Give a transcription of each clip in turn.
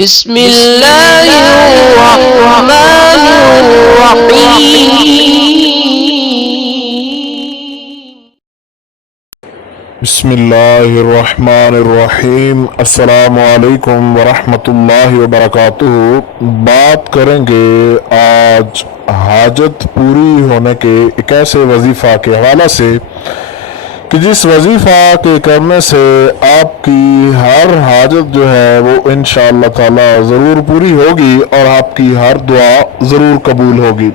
بسم اللہ الرحمن الرحیم۔ بسم اللہ الرحمن الرحیم۔ السلام علیکم ورحمۃ اللہ وبرکاتہ۔ بات کریں گے آج حاجت پوری ہونے کے ایک ایسے وظیفہ کے حوالے سے کہ جس وظیفہ کے کرنے سے آپ کی ہر حاجت جو ہے وہ انشاءاللہ تعالی ضرور پوری ہوگی اور آپ کی ہر دعا ضرور قبول ہوگی۔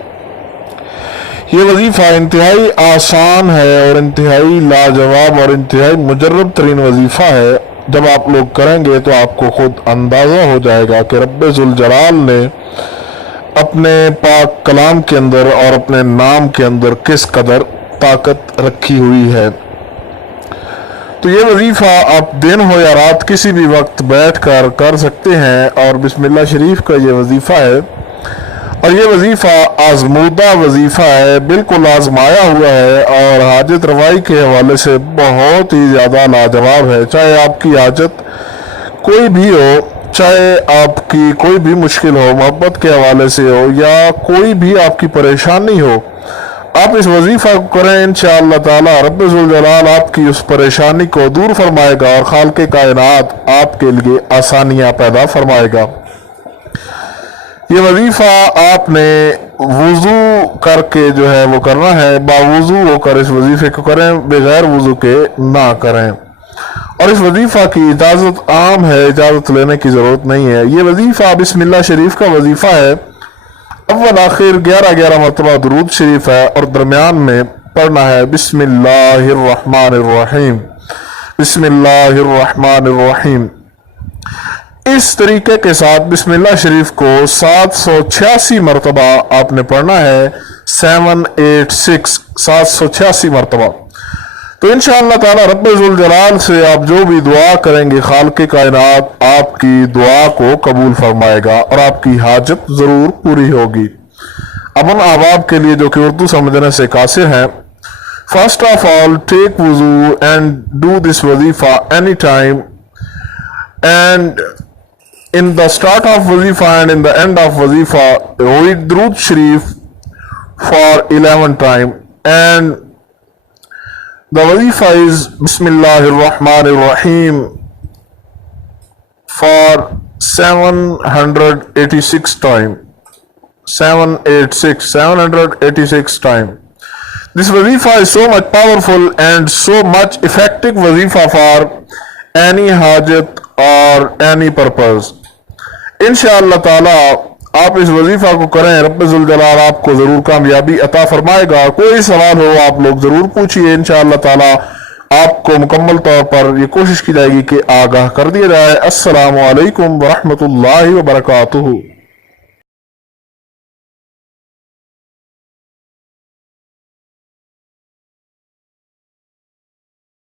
یہ وظیفہ انتہائی آسان ہے اور انتہائی لاجواب اور انتہائی مجرب ترین وظیفہ ہے۔ جب آپ لوگ کریں گے تو آپ کو خود اندازہ ہو جائے گا کہ رب ذوالجلال نے اپنے پاک کلام کے اندر اور اپنے نام کے اندر کس قدر طاقت رکھی ہوئی ہے۔ تو یہ وظیفہ آپ دن ہو یا رات کسی بھی وقت بیٹھ کر سکتے ہیں، اور بسم اللہ شریف کا یہ وظیفہ ہے، اور یہ وظیفہ آزمودہ وظیفہ ہے، بالکل آزمایا ہوا ہے، اور حاجت روائی کے حوالے سے بہت ہی زیادہ لاجواب ہے۔ چاہے آپ کی حاجت کوئی بھی ہو، چاہے آپ کی کوئی بھی مشکل ہو، محبت کے حوالے سے ہو یا کوئی بھی آپ کی پریشانی ہو، آپ اس وظیفہ کو کریں، انشاءاللہ تعالی رب ذوالجلال آپ کی اس پریشانی کو دور فرمائے گا اور خالق کائنات آپ کے لیے آسانیاں پیدا فرمائے گا۔ یہ وظیفہ آپ نے وضو کر کے جو ہے وہ کرنا ہے، باوضو ہو کر اس وظیفے کو کریں، بغیر وضو کے نہ کریں، اور اس وظیفہ کی اجازت عام ہے، اجازت لینے کی ضرورت نہیں ہے۔ یہ وظیفہ بسم اللہ شریف کا وظیفہ ہے، اول آخر 11 مرتبہ درود شریف ہے، اور درمیان میں پڑھنا ہے بسم اللہ الرحمن الرحیم، بسم اللہ الرحمن الرحیم۔ اس طریقے کے ساتھ بسم اللہ شریف کو 786 مرتبہ آپ نے پڑھنا ہے، 786 مرتبہ۔ تو انشاءاللہ تعالی رب ذوالجلال سے آپ جو بھی دعا کریں گے، خالق کائنات آپ کی دعا کو قبول فرمائے گا اور آپ کی حاجت ضرور پوری ہوگی۔ اب ان احباب کے لیے جو کہ اردو سمجھنے سے قاصر ہیں، فرسٹ آف آل ٹیک وضو اینڈ ڈو دس وظیفہ any time, and in the start of wazifa and in the end of wazifa read Durud Sharif for 11 time, and the wazifa is Bismillahir Rahmanir Rahim for 786 time, 786 time. This wazifa is so much powerful and so much effective wazifa for any hajat اور any purpose۔ انشاءاللہ تعالی آپ اس وظیفہ کو کریں، رب ذوالجلال آپ کو ضرور کامیابی عطا فرمائے گا۔ کوئی سوال ہو آپ لوگ ضرور پوچھئے، انشاءاللہ تعالی آپ کو مکمل طور پر یہ کوشش کی جائے گی کہ آگاہ کر دیا جائے۔ السلام علیکم ورحمۃ اللہ وبرکاتہ۔